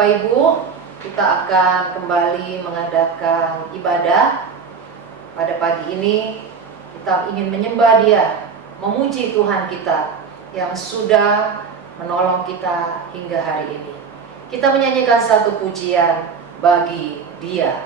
Bapak Ibu, kita akan kembali mengadakan ibadah. Pada pagi ini kita ingin menyembah Dia, memuji Tuhan kita yang sudah menolong kita hingga hari ini. Kita menyanyikan satu pujian bagi Dia.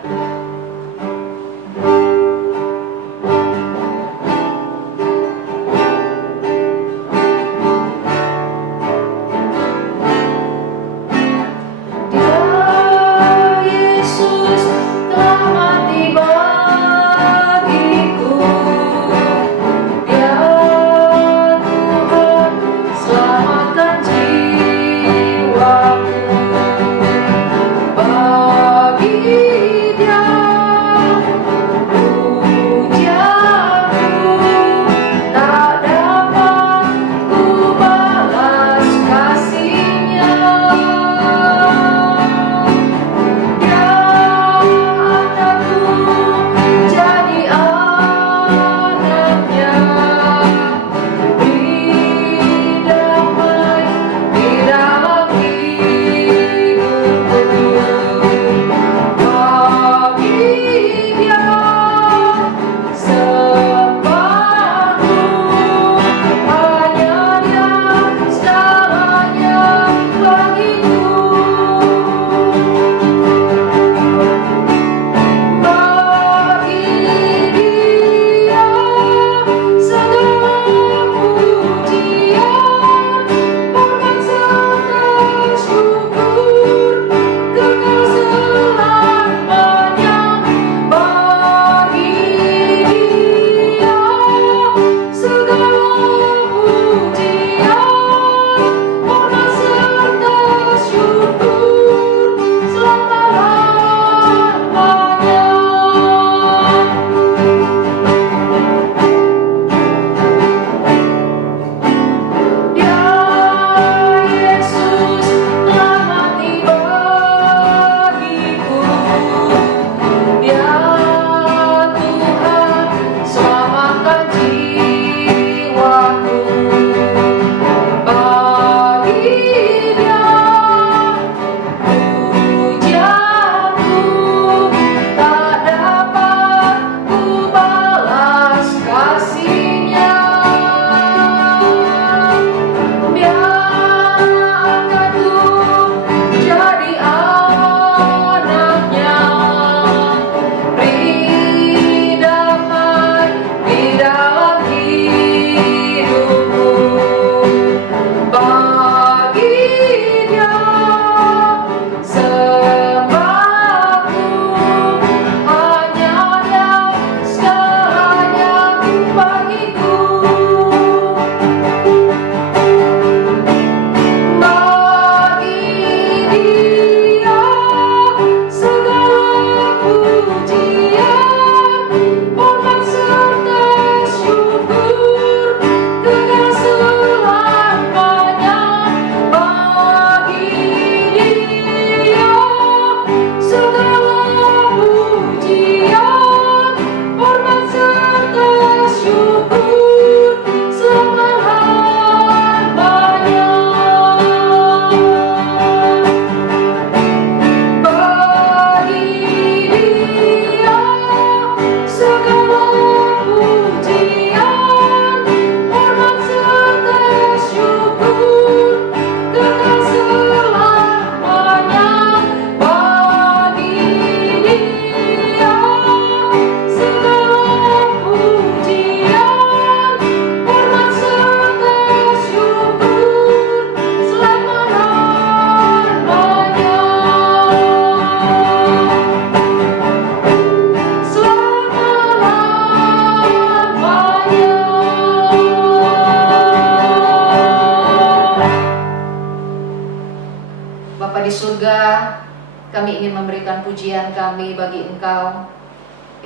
Kami ingin memberikan pujian kami bagi Engkau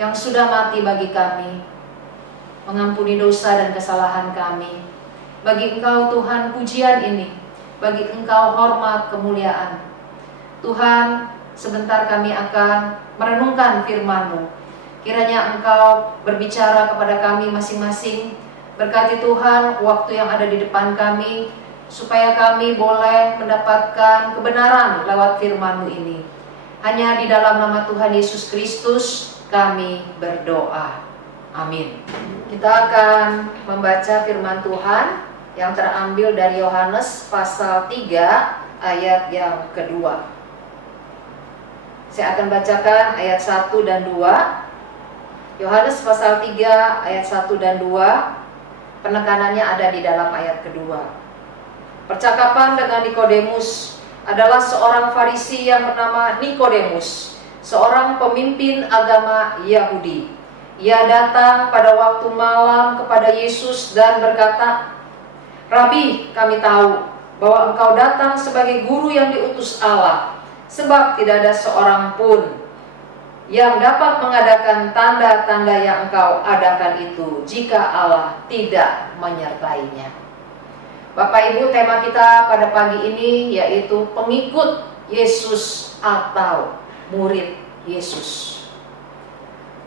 yang sudah mati bagi kami, mengampuni dosa dan kesalahan kami. Bagi Engkau Tuhan pujian ini, bagi Engkau hormat kemuliaan. Tuhan, sebentar kami akan merenungkan firman-Mu. Kiranya Engkau berbicara kepada kami masing-masing. Berkati Tuhan waktu yang ada di depan kami. supaya kami boleh mendapatkan kebenaran lewat firman-Mu ini. Hanya di dalam nama Tuhan Yesus Kristus kami berdoa. Amin. Kita akan membaca firman Tuhan yang terambil dari Yohanes pasal 3 ayat yang kedua. Saya akan bacakan ayat 1 dan 2. Yohanes pasal 3 ayat 1 dan 2. Penekanannya ada di dalam ayat kedua. Percakapan dengan Nikodemus adalah seorang Farisi yang bernama Nikodemus, seorang pemimpin agama Yahudi. Ia datang pada waktu malam kepada Yesus dan berkata, "Rabi, kami tahu bahwa engkau datang sebagai guru yang diutus Allah, sebab tidak ada seorang pun yang dapat mengadakan tanda-tanda yang engkau adakan itu jika Allah tidak menyertainya." Bapak Ibu, tema kita pada pagi ini yaitu pengikut Yesus atau murid Yesus.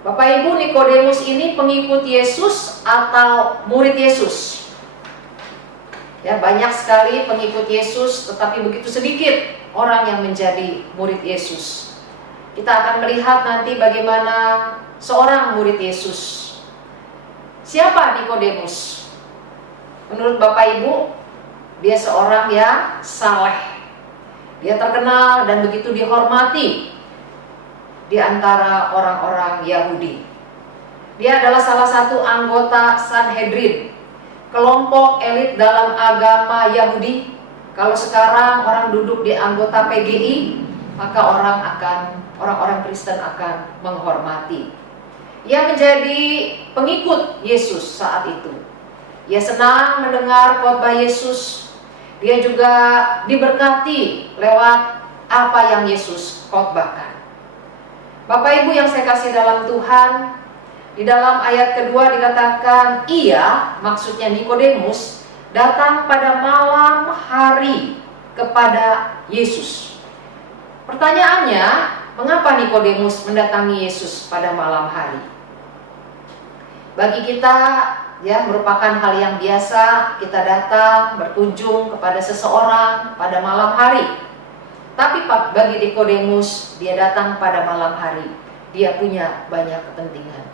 Bapak Ibu, Nikodemus ini pengikut Yesus atau murid Yesus? Ya, banyak sekali pengikut Yesus, tetapi begitu sedikit orang yang menjadi murid Yesus. Kita akan melihat nanti bagaimana seorang murid Yesus. Siapa Nikodemus? Menurut Bapak Ibu, dia seorang yang saleh. Dia terkenal dan begitu dihormati di antara orang-orang Yahudi. Dia adalah salah satu anggota Sanhedrin, kelompok elit dalam agama Yahudi. Kalau sekarang orang duduk di anggota PGI, maka orang-orang Kristen akan menghormati. Ia menjadi pengikut Yesus saat itu. Ia senang mendengar khotbah Yesus. Dia juga diberkati lewat apa yang Yesus khotbahkan. Bapak Ibu yang saya kasih dalam Tuhan, di dalam ayat kedua dikatakan ia, maksudnya Nikodemus, datang pada malam hari kepada Yesus. Pertanyaannya, mengapa Nikodemus mendatangi Yesus pada malam hari? Bagi kita, ya, merupakan hal yang biasa kita datang berkunjung kepada seseorang pada malam hari. Tapi bagi Nikodemus, dia datang pada malam hari. Dia punya banyak kepentingan.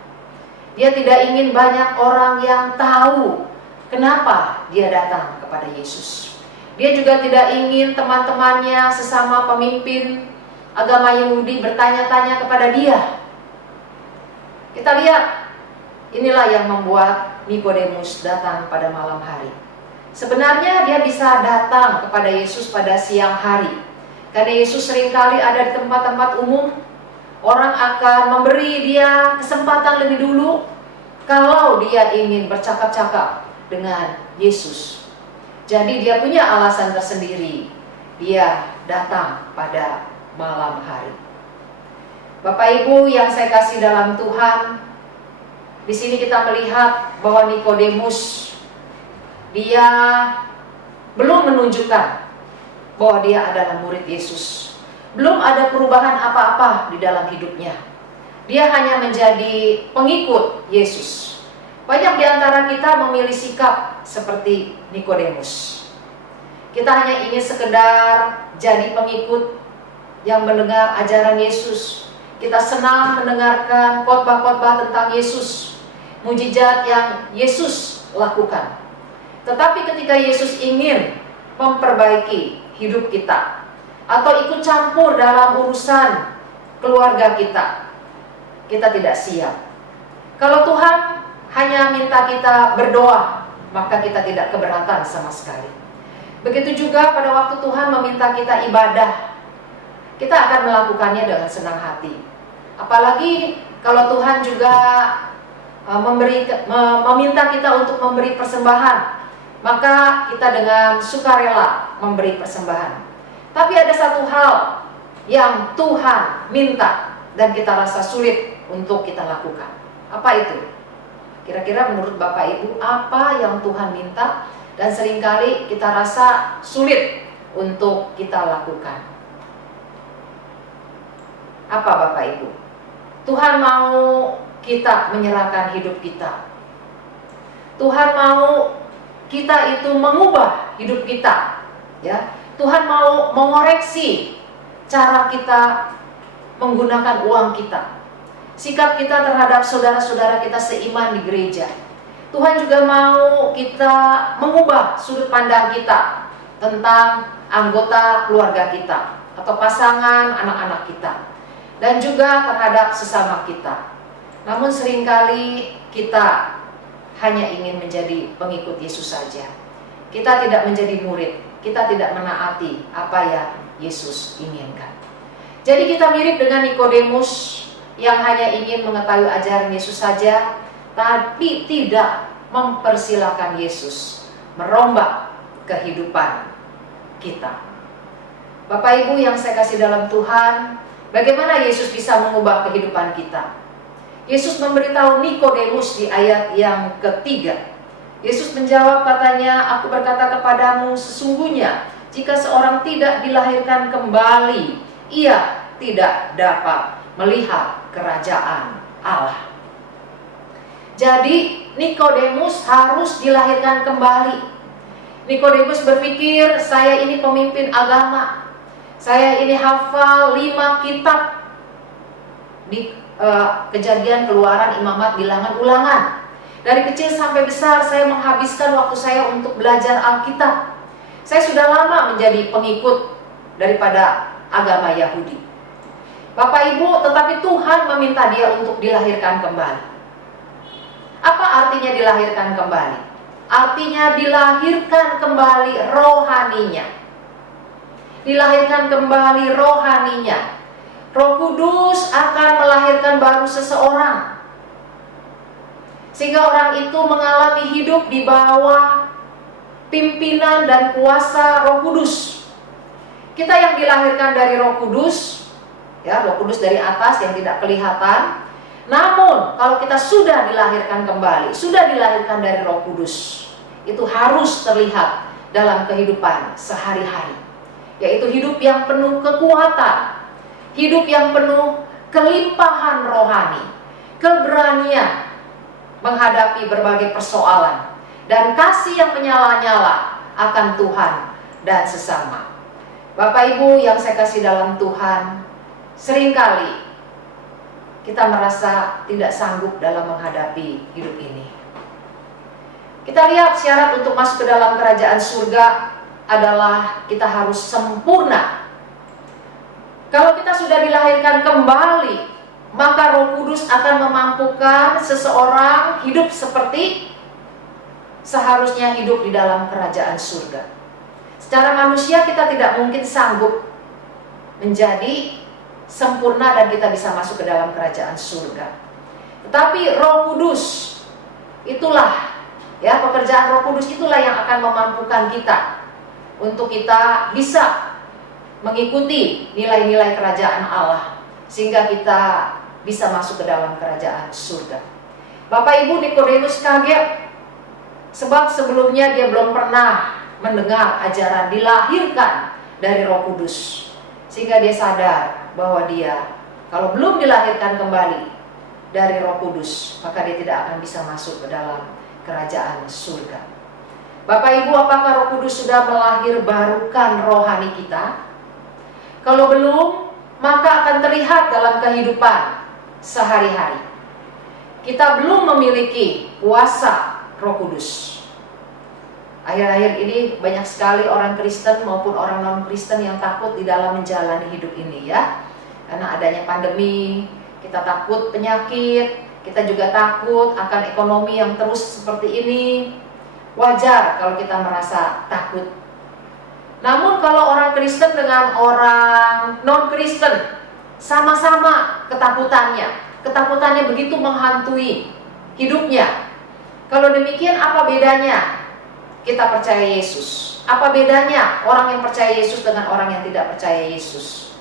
Dia tidak ingin banyak orang yang tahu kenapa dia datang kepada Yesus. Dia juga tidak ingin teman-temannya sesama pemimpin agama Yahudi bertanya-tanya kepada dia. Kita lihat, inilah yang membuat Nikodemus datang pada malam hari. Sebenarnya dia bisa datang kepada Yesus pada siang hari, karena Yesus seringkali ada di tempat-tempat umum. Orang akan memberi dia kesempatan lebih dulu kalau dia ingin bercakap-cakap dengan Yesus. Jadi dia punya alasan tersendiri. Dia datang pada malam hari. Bapak Ibu yang saya kasih dalam Tuhan, di sini kita melihat bahwa Nikodemus, dia belum menunjukkan bahwa dia adalah murid Yesus. Belum ada perubahan apa-apa di dalam hidupnya. Dia hanya menjadi pengikut Yesus. Banyak di antara kita memilih sikap seperti Nikodemus. Kita hanya ingin sekedar jadi pengikut yang mendengar ajaran Yesus. Kita senang mendengarkan khotbah-khotbah tentang Yesus, mujizat yang Yesus lakukan. Tetapi ketika Yesus ingin memperbaiki hidup kita atau ikut campur dalam urusan keluarga kita, kita tidak siap. Kalau Tuhan hanya minta kita berdoa, maka kita tidak keberatan sama sekali. Begitu juga pada waktu Tuhan meminta kita ibadah, kita akan melakukannya dengan senang hati. Apalagi kalau Tuhan juga meminta kita untuk memberi persembahan, maka kita dengan sukarela memberi persembahan. Tapi ada satu hal yang Tuhan minta dan kita rasa sulit untuk kita lakukan. Apa itu? Kira-kira menurut Bapak Ibu, apa yang Tuhan minta dan seringkali kita rasa sulit untuk kita lakukan? Apa Bapak Ibu? Tuhan mau kita menyerahkan hidup kita. Tuhan mau kita itu mengubah hidup kita. Ya, Tuhan mau mengoreksi cara kita menggunakan uang kita, sikap kita terhadap saudara-saudara kita seiman di gereja. Tuhan juga mau kita mengubah sudut pandang kita tentang anggota keluarga kita atau pasangan anak-anak kita, dan juga terhadap sesama kita. Namun seringkali kita hanya ingin menjadi pengikut Yesus saja. Kita tidak menjadi murid, kita tidak menaati apa yang Yesus inginkan. Jadi kita mirip dengan Nikodemus yang hanya ingin mengetahui ajaran Yesus saja, tapi tidak mempersilahkan Yesus merombak kehidupan kita. Bapak Ibu yang saya kasih dalam Tuhan, bagaimana Yesus bisa mengubah kehidupan kita? Yesus memberitahu Nikodemus di ayat yang ketiga. Yesus menjawab, katanya, "Aku berkata kepadamu, sesungguhnya jika seorang tidak dilahirkan kembali, ia tidak dapat melihat kerajaan Allah." Jadi Nikodemus harus dilahirkan kembali. Nikodemus berpikir, saya ini pemimpin agama, saya ini hafal 5 kitab di Kejadian, Keluaran, Imamat, Bilangan, Ulangan. Dari kecil sampai besar saya menghabiskan waktu saya untuk belajar Alkitab. Saya sudah lama menjadi pengikut daripada agama Yahudi. Bapak Ibu, tetapi Tuhan meminta dia untuk dilahirkan kembali. Apa artinya dilahirkan kembali? Artinya dilahirkan kembali rohaninya. Dilahirkan kembali rohaninya. Roh Kudus akan melahirkan baru seseorang, sehingga orang itu mengalami hidup di bawah pimpinan dan kuasa Roh Kudus. Kita yang dilahirkan dari Roh Kudus, ya, Roh Kudus dari atas yang tidak kelihatan. Namun kalau kita sudah dilahirkan kembali, sudah dilahirkan dari Roh Kudus, itu harus terlihat dalam kehidupan sehari-hari, yaitu hidup yang penuh kekuatan, hidup yang penuh kelimpahan rohani, keberanian menghadapi berbagai persoalan, dan kasih yang menyala-nyala akan Tuhan dan sesama. Bapak Ibu yang saya kasih dalam Tuhan, seringkali kita merasa tidak sanggup dalam menghadapi hidup ini. Kita lihat syarat untuk masuk ke dalam kerajaan surga adalah kita harus sempurna. Kalau kita sudah dilahirkan kembali, maka Roh Kudus akan memampukan seseorang hidup seperti seharusnya hidup di dalam kerajaan surga. Secara manusia kita tidak mungkin sanggup menjadi sempurna dan kita bisa masuk ke dalam kerajaan surga. Tetapi Roh Kudus itulah, ya, pekerjaan Roh Kudus itulah yang akan memampukan kita untuk kita bisa mengikuti nilai-nilai kerajaan Allah, sehingga kita bisa masuk ke dalam kerajaan surga. Bapak Ibu, Nikodemus kaget sebab sebelumnya dia belum pernah mendengar ajaran dilahirkan dari Roh Kudus, sehingga dia sadar bahwa dia kalau belum dilahirkan kembali dari Roh Kudus, maka dia tidak akan bisa masuk ke dalam kerajaan surga. Bapak Ibu, apakah Roh Kudus sudah melahirbarukan rohani kita? Kalau belum, maka akan terlihat dalam kehidupan sehari-hari. Kita belum memiliki kuasa Roh Kudus. Akhir-akhir ini banyak sekali orang Kristen maupun orang non-Kristen yang takut di dalam menjalani hidup ini, ya. Karena adanya pandemi, kita takut penyakit, kita juga takut akan ekonomi yang terus seperti ini. Wajar kalau kita merasa takut. Namun kalau orang Kristen dengan orang non-Kristen sama-sama ketakutannya begitu menghantui hidupnya. Kalau demikian, apa bedanya kita percaya Yesus? Apa bedanya orang yang percaya Yesus dengan orang yang tidak percaya Yesus?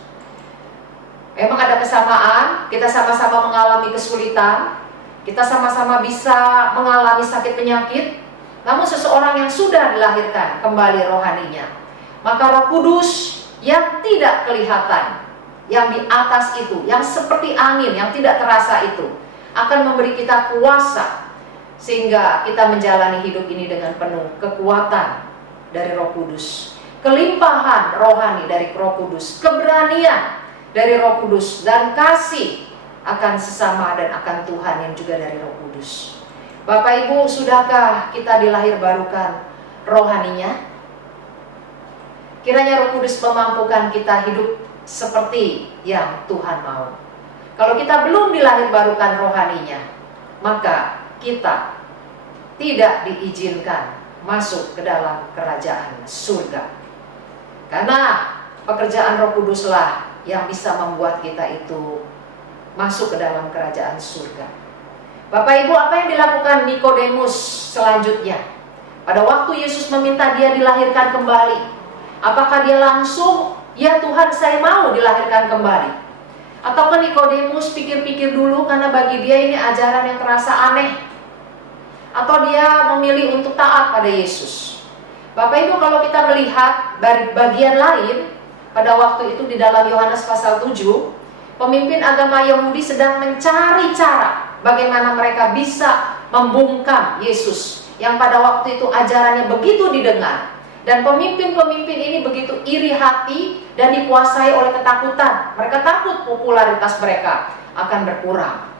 Memang ada kesamaan, kita sama-sama mengalami kesulitan, kita sama-sama bisa mengalami sakit penyakit. Namun seseorang yang sudah dilahirkan kembali rohaninya, maka Roh Kudus yang tidak kelihatan, yang di atas itu, yang seperti angin, yang tidak terasa itu, akan memberi kita kuasa, sehingga kita menjalani hidup ini dengan penuh kekuatan dari Roh Kudus, kelimpahan rohani dari Roh Kudus, keberanian dari Roh Kudus, dan kasih akan sesama dan akan Tuhan yang juga dari Roh Kudus. Bapak Ibu, sudahkah kita dilahirbarukan rohaninya? Kiranya Roh Kudus memampukan kita hidup seperti yang Tuhan mau. Kalau kita belum dilahirbarukan rohaninya, maka kita tidak diizinkan masuk ke dalam kerajaan surga. Karena pekerjaan Roh Kuduslah yang bisa membuat kita itu masuk ke dalam kerajaan surga. Bapak Ibu, apa yang dilakukan Nikodemus selanjutnya? Pada waktu Yesus meminta dia dilahirkan kembali, apakah dia langsung, "Ya Tuhan, saya mau dilahirkan kembali"? Ataukah Nikodemus pikir-pikir dulu karena bagi dia ini ajaran yang terasa aneh? Atau dia memilih untuk taat pada Yesus? Bapak Ibu, kalau kita melihat dari bagian lain, pada waktu itu di dalam Yohanes pasal 7, pemimpin agama Yahudi sedang mencari cara bagaimana mereka bisa membungkam Yesus, yang pada waktu itu ajarannya begitu didengar. Dan pemimpin-pemimpin ini begitu iri hati dan dikuasai oleh ketakutan. Mereka takut popularitas mereka akan berkurang.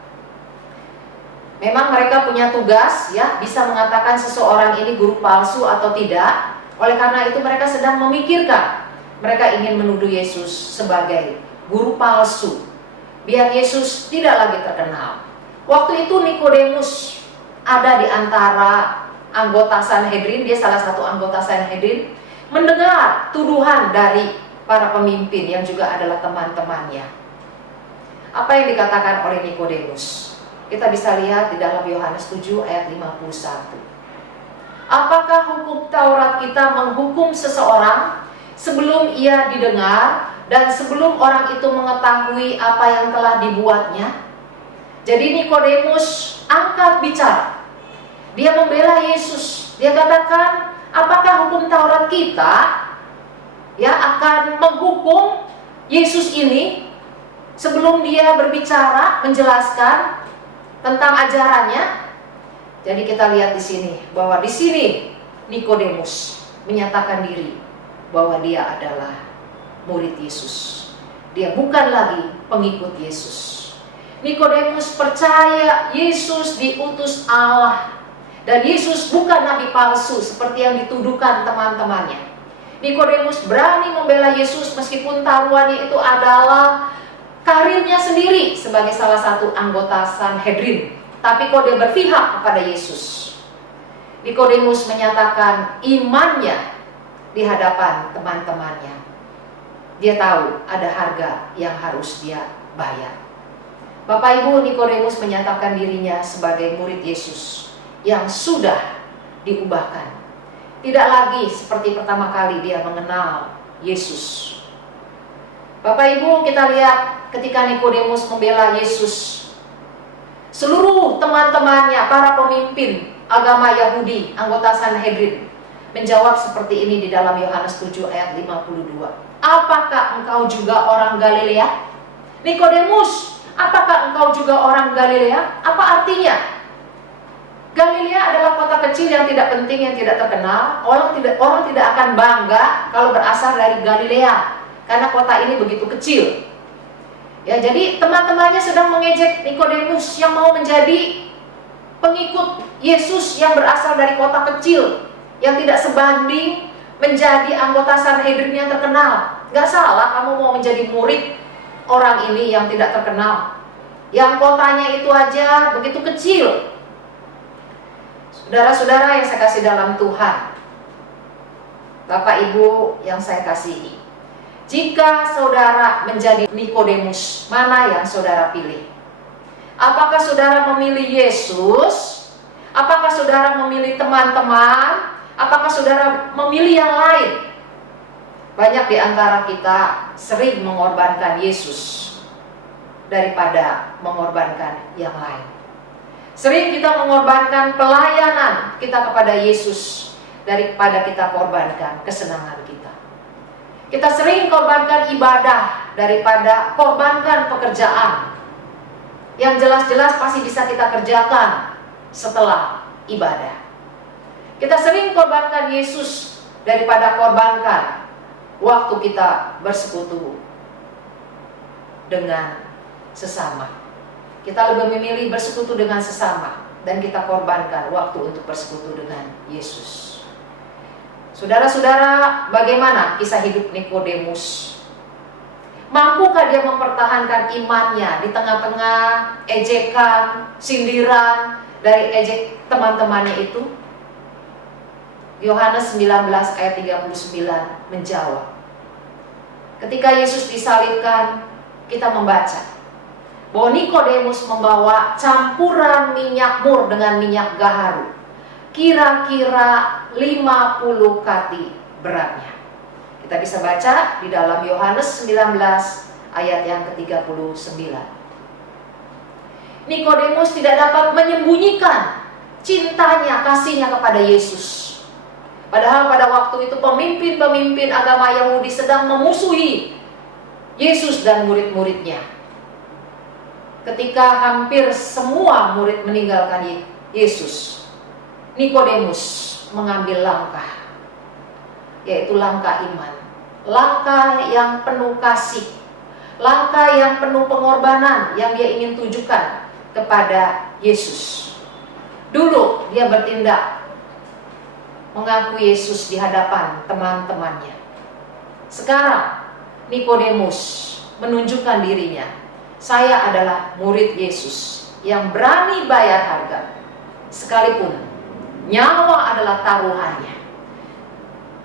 Memang mereka punya tugas, ya, bisa mengatakan seseorang ini guru palsu atau tidak. Oleh karena itu mereka sedang memikirkan, mereka ingin menuduh Yesus sebagai guru palsu, biar Yesus tidak lagi terkenal. Waktu itu Nikodemus ada di antara anggota Sanhedrin, dia salah satu anggota Sanhedrin, mendengar tuduhan dari para pemimpin yang juga adalah teman-temannya. Apa yang dikatakan oleh Nikodemus? Kita bisa lihat di dalam Yohanes 7 ayat 51. Apakah hukum Taurat kita menghukum seseorang sebelum ia didengar dan sebelum orang itu mengetahui apa yang telah dibuatnya? Jadi Nikodemus angkat bicara. Dia membela Yesus. Dia katakan, apakah hukum Taurat kita akan menghukum Yesus ini sebelum dia berbicara, menjelaskan tentang ajarannya? Jadi kita lihat di sini bahwa di sini Nikodemus menyatakan diri bahwa dia adalah murid Yesus. Dia bukan lagi pengikut Yesus. Nikodemus percaya Yesus diutus Allah dan Yesus bukan nabi palsu seperti yang dituduhkan teman-temannya. Nikodemus berani membela Yesus meskipun taruhannya itu adalah karirnya sendiri sebagai salah satu anggota Sanhedrin. Tapi kok dia berpihak kepada Yesus? Nikodemus menyatakan imannya di hadapan teman-temannya. Dia tahu ada harga yang harus dia bayar. Bapak Ibu, Nikodemus menyatakan dirinya sebagai murid Yesus yang sudah diubahkan. Tidak lagi seperti pertama kali dia mengenal Yesus. Bapak Ibu, kita lihat ketika Nikodemus membela Yesus, seluruh teman-temannya, para pemimpin agama Yahudi, anggota Sanhedrin, menjawab seperti ini di dalam Yohanes 7 ayat 52. Apakah engkau juga orang Galilea? Nikodemus, apakah engkau juga orang Galilea? Apa artinya? Galilea adalah kota kecil yang tidak penting, yang tidak terkenal. Orang tidak akan bangga kalau berasal dari Galilea, karena kota ini begitu kecil. Ya, jadi teman-temannya sedang mengejek Nikodemus yang mau menjadi pengikut Yesus yang berasal dari kota kecil yang tidak sebanding menjadi anggota Sanhedrin yang terkenal. Gak salah kamu mau menjadi murid orang ini yang tidak terkenal, yang kotanya itu aja begitu kecil. Saudara-saudara yang saya kasih dalam Tuhan, Bapak Ibu yang saya kasihi, jika saudara menjadi Nikodemus, mana yang saudara pilih? Apakah saudara memilih Yesus? Apakah saudara memilih teman-teman? Apakah saudara memilih yang lain? Banyak di antara kita sering mengorbankan Yesus daripada mengorbankan yang lain. Sering kita mengorbankan pelayanan kita kepada Yesus daripada kita korbankan kesenangan kita. Kita sering korbankan ibadah daripada korbankan pekerjaan yang jelas-jelas pasti bisa kita kerjakan setelah ibadah. Kita sering korbankan Yesus daripada korbankan waktu kita bersekutu dengan sesama. Kita lebih memilih bersekutu dengan sesama dan kita korbankan waktu untuk bersekutu dengan Yesus. Saudara-saudara, bagaimana kisah hidup Nikodemus? Mampukah dia mempertahankan imannya di tengah-tengah ejekan, sindiran dari teman-temannya itu? Yohanes 19 ayat 39 menjawab. Ketika Yesus disalibkan, kita membaca bahwa Nikodemus membawa campuran minyak mur dengan minyak gaharu, kira-kira 50 kati beratnya. Kita bisa baca di dalam Yohanes 19 ayat yang ke-39. Nikodemus tidak dapat menyembunyikan cintanya, kasihnya kepada Yesus. Padahal pada waktu itu pemimpin-pemimpin agama Yahudi sedang memusuhi Yesus dan murid-muridnya. Ketika hampir semua murid meninggalkan Yesus, Nikodemus mengambil langkah, yaitu langkah iman, langkah yang penuh kasih, langkah yang penuh pengorbanan yang dia ingin tujukan kepada Yesus. Dulu dia bertindak mengaku Yesus di hadapan teman-temannya. Sekarang Nikodemus menunjukkan dirinya, saya adalah murid Yesus yang berani bayar harga, sekalipun nyawa adalah taruhannya.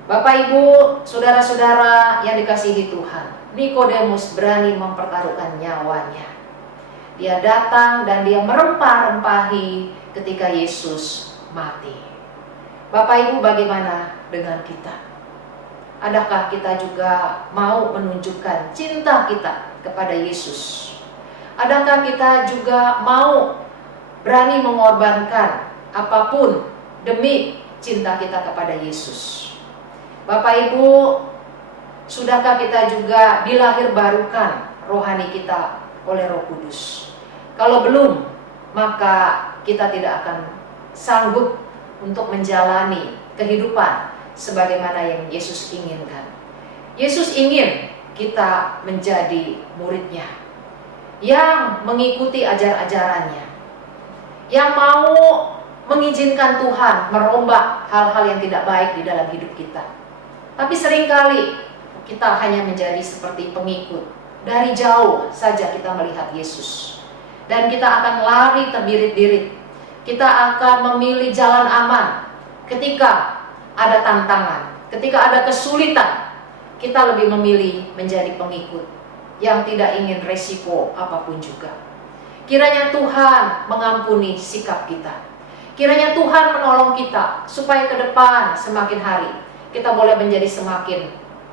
Bapak, Ibu, saudara-saudara yang dikasihi Tuhan, Nikodemus berani mempertaruhkan nyawanya. Dia datang dan dia merempah-rempahi ketika Yesus mati. Bapak, Ibu, bagaimana dengan kita? Adakah kita juga mau menunjukkan cinta kita kepada Yesus? Adakah kita juga mau berani mengorbankan apapun demi cinta kita kepada Yesus? Bapak, Ibu, sudahkah kita juga dilahirbarukan rohani kita oleh Roh Kudus? Kalau belum, maka kita tidak akan sanggup untuk menjalani kehidupan sebagaimana yang Yesus inginkan. Yesus ingin kita menjadi muridnya, yang mengikuti ajar-ajarannya, yang mau mengizinkan Tuhan merombak hal-hal yang tidak baik di dalam hidup kita. Tapi seringkali kita hanya menjadi seperti pengikut. Dari jauh saja kita melihat Yesus, dan kita akan lari terbirit-birit. Kita akan memilih jalan aman ketika ada tantangan, ketika ada kesulitan. Kita lebih memilih menjadi pengikut yang tidak ingin resiko apapun juga. Kiranya Tuhan mengampuni sikap kita. Kiranya Tuhan menolong kita supaya ke depan semakin hari kita boleh semakin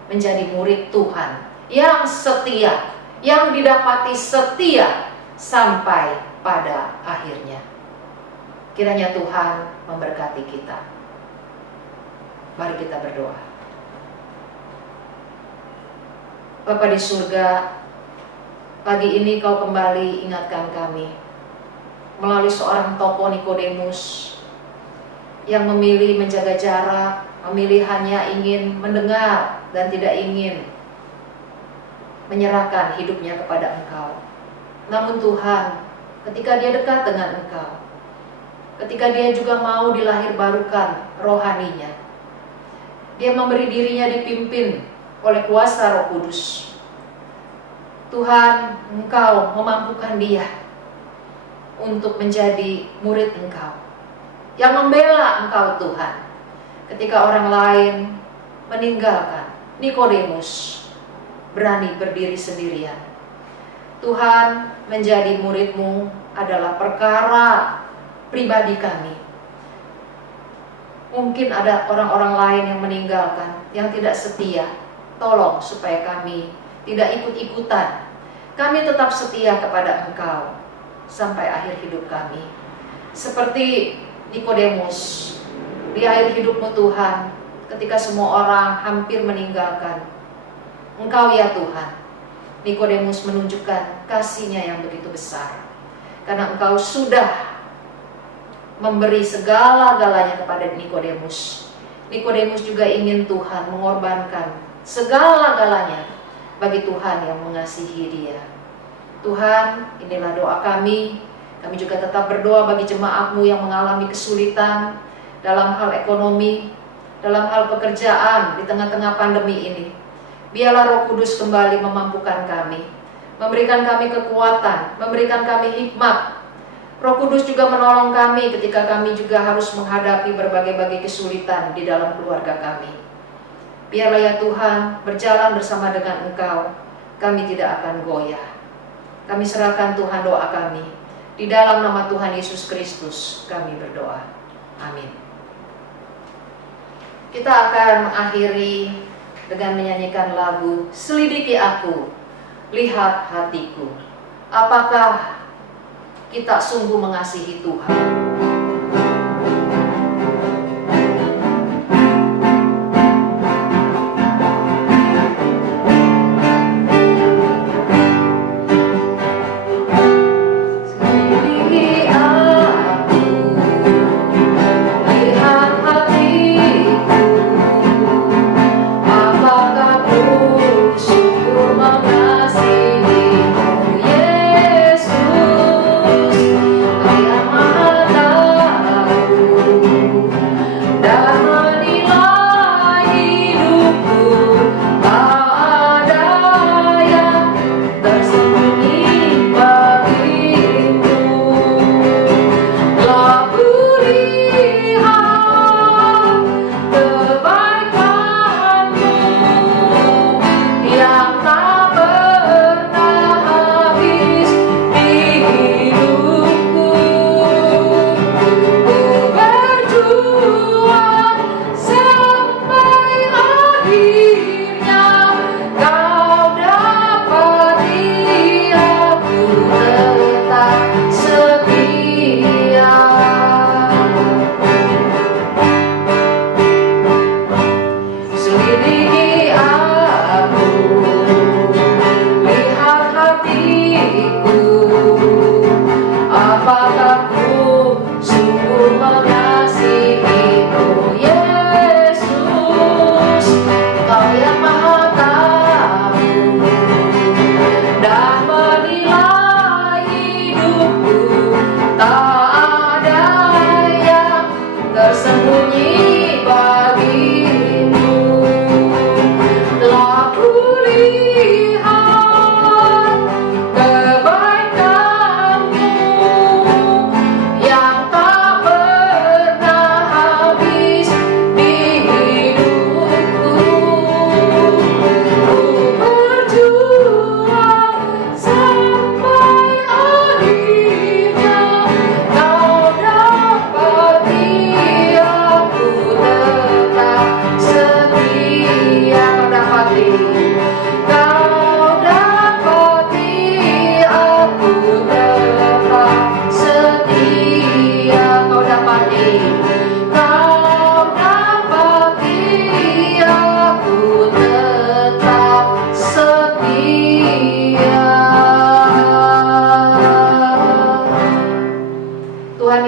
menjadi murid Tuhan yang setia, yang didapati setia sampai pada akhirnya. Kiranya Tuhan memberkati kita. Mari kita berdoa. Bapa di surga, pagi ini Kau kembali ingatkan kami melalui seorang tokoh Nikodemus yang memilih menjaga jarak, memilih hanya ingin mendengar dan tidak ingin menyerahkan hidupnya kepada Engkau. Namun Tuhan, ketika dia dekat dengan Engkau, ketika dia juga mau dilahirbarukan rohaninya, dia memberi dirinya dipimpin oleh kuasa Roh Kudus. Tuhan, Engkau memampukan dia untuk menjadi murid Engkau, yang membela Engkau Tuhan. Ketika orang lain meninggalkan, Nikodemus berani berdiri sendirian. Tuhan, menjadi murid-Mu adalah perkara pribadi kami. Mungkin ada orang-orang lain yang meninggalkan, yang tidak setia. Tolong supaya kami tidak ikut-ikutan. Kami tetap setia kepada Engkau sampai akhir hidup kami. Seperti Nikodemus, di akhir hidup-Mu Tuhan, ketika semua orang hampir meninggalkan Engkau ya Tuhan, Nikodemus menunjukkan kasih-Nya yang begitu besar. Karena Engkau sudah memberi segala-galanya kepada Nikodemus. Nikodemus juga ingin Tuhan mengorbankan segala-galanya bagi Tuhan yang mengasihi dia. Tuhan, inilah doa kami. Kami juga tetap berdoa bagi jemaat-Mu yang mengalami kesulitan dalam hal ekonomi, dalam hal pekerjaan di tengah-tengah pandemi ini. Biarlah Roh Kudus kembali memampukan kami, memberikan kami kekuatan, memberikan kami hikmat. Roh Kudus juga menolong kami ketika kami juga harus menghadapi berbagai-bagai kesulitan di dalam keluarga kami. Biarlah ya Tuhan, berjalan bersama dengan Engkau, kami tidak akan goyah. Kami serahkan Tuhan doa kami. Di dalam nama Tuhan Yesus Kristus kami berdoa. Amin. Kita akan mengakhiri dengan menyanyikan lagu Selidiki Aku, Lihat Hatiku. Apakah kita sungguh mengasihi Tuhan?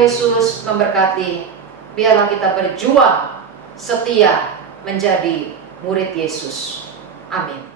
Yesus memberkati. Biarlah kita berjuang setia menjadi murid Yesus. Amin.